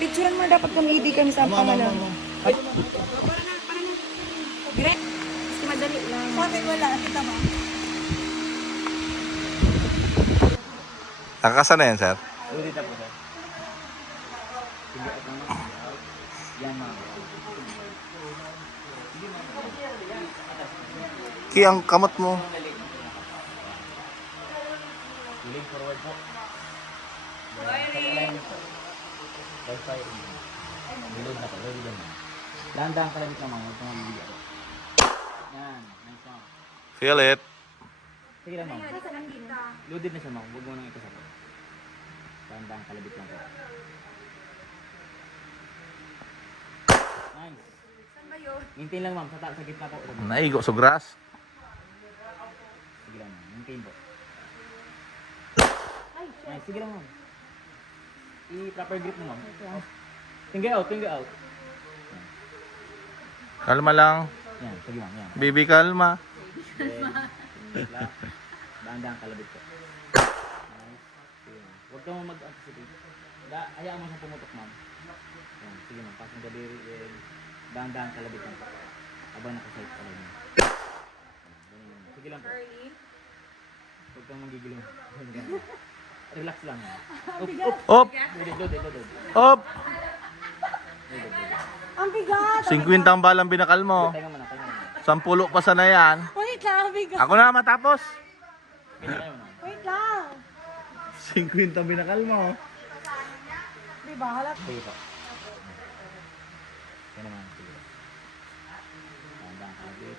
Picturean mo dapat kung hindi kami sa pangalan. Dire. Mas madali lang. Sa akin wala. Kita mo. Nakakasan na yan, sir? Ulit na po, sir. Yan, ma'am. Ki, ang kamot mo. Willing forward po. Wi-Fi. Reload na po. Reload na. Dahan-dahan kalamit na, ma'am. Huwag kang mabibigyan. Yan. Nice, ma'am. Feel it. Sige lang, ma'am. Loaded na siya, ma'am. Huwag mo nang ikasapot. Dahan-dahan kalabit lang po. Nice. Saan ba yun? Maintain lang, ma'am. Sa gitna po. Naigo sa grass. Sige lang, ma'am. Maintain po. Nice. Sige lang, ma'am. I-proper grip mo, ma'am. Finger out, finger out. Kalma lang. Yan, sige, ma'am. Yan. Baby, kalma. Dahan-dahan kalabit po. Nice. Sige, ma'am. Huwag kang mag-anticipate. Hayaan mo siyang pumutok, ma'am. Yan, sige, ma'am. Pasang daliri. Dahan-dahan kalabit lang po. Habang nakasight ka lang. Sige lang po. Huwag kang magigilong. Relax lang. Op! Loaded. Op! Ang bigat! 50 ang balang binakal mo. Tayo muna, tayo muna. 10 pa sana yan. Wait lang, ang bigat. Ako na matapos. Tayo muna. Wait lang. 50 ang binakal mo. Diba? Halat. Sige po. Yan naman. Sige. Dahan-dahan kalabit.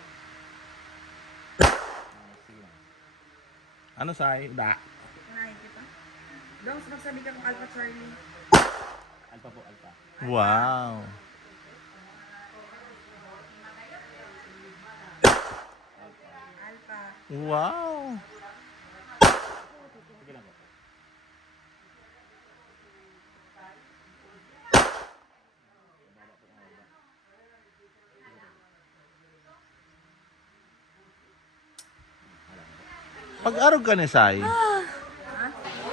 Sige lang. Ano say? Da. Nakikita. Dong, magsabi ka kung Alpha Charlie. Alpha po, alpha. Wow. Alpha. Wow. Sige lang po. Pag-arog ka ni say.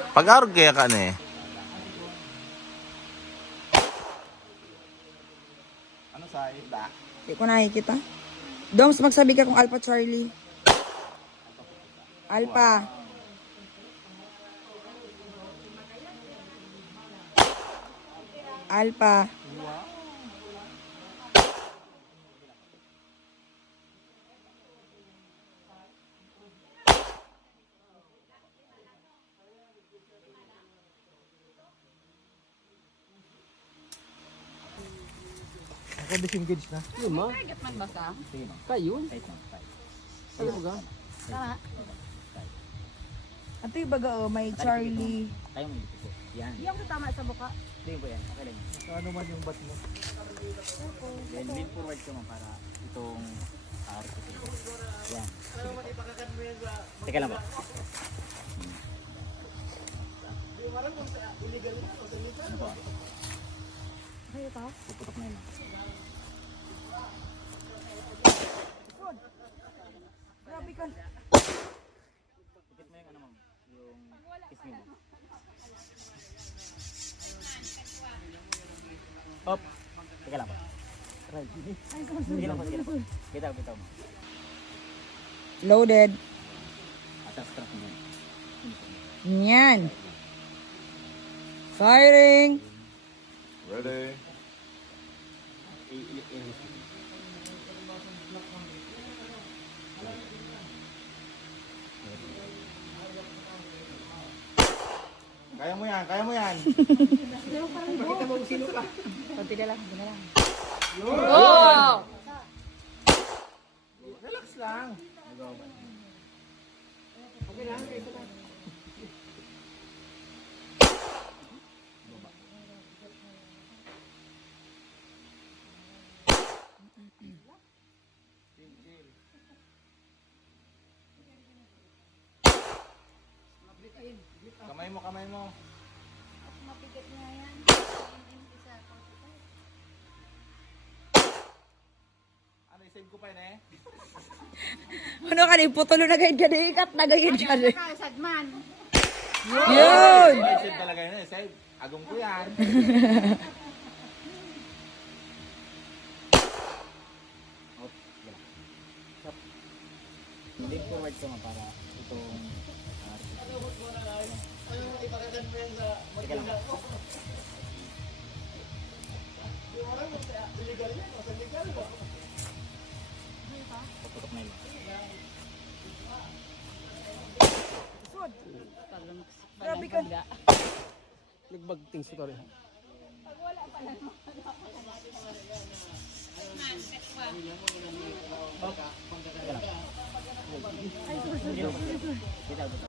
Pag-arog kaya ka ni. Ano say? Da. Hindi ko nakikita. Doms, magsabi ka kung Alpha Charlie. Alpha. Alpha. Ako disengage na. Yun, ma. Target man ba ka? Sige, ma'am. Kayo? Tight, ma'am. Tight. Ano ba? Tama. Ito yung baga, may Charlie. Tayo mo dito po. Yan. Hindi ako tama sa buka. Sige po yan. Okay lang. So, ano man yung bat mo? Then lean forward ko, ma'am, para itong yan. Sige po. Teka lang po. Ano po? Kaya ka? Puputok na yun, ma'am. Grabe ka. Ikit mo yung ano, ma'am. Yung kismi mo. Hop. Teka lang po. Sige lang po, sige lang po. Bitaw, ma'am. Loaded. Atas truck mo yan. Yan. Firing. Ready. Kaya mo yan, kaya mo yan. Kunti na lang, na lang. Oh! Relax lang. Kamay mo, kamay mo. Mabigat nga yan. Ano, save ko pa yun eh. Ano ka ni putulo na gayud ka di ikat na gayud ka di. Kausad man. Yun. Save talaga yun eh. Save. Agong ko yan. Lean forward ko nga para itong teka lang. Paputok na yun. Grabe ka. Nagbagting sa kare. Teka lang.